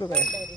वारकरी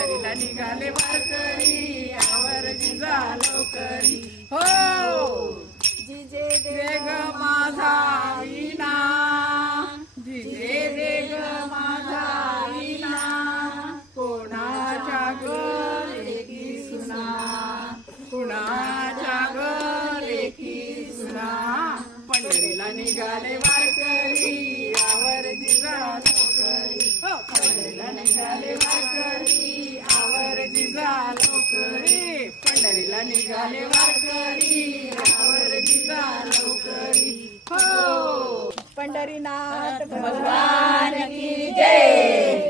पंढरीला निघाले वारकरी आवर जिजा लवकरी हो! जिजे दे ग माझा विना जिजे दे ग माझा विना कोणाच्या गले की सुना. कुणाच्या गले की सुना. पंढरीला निघाले वारकरी आवर जिजा निघाले वारकरी आवर जिजा लवकरी. हो. पंढरीनाथ भगवान की जय.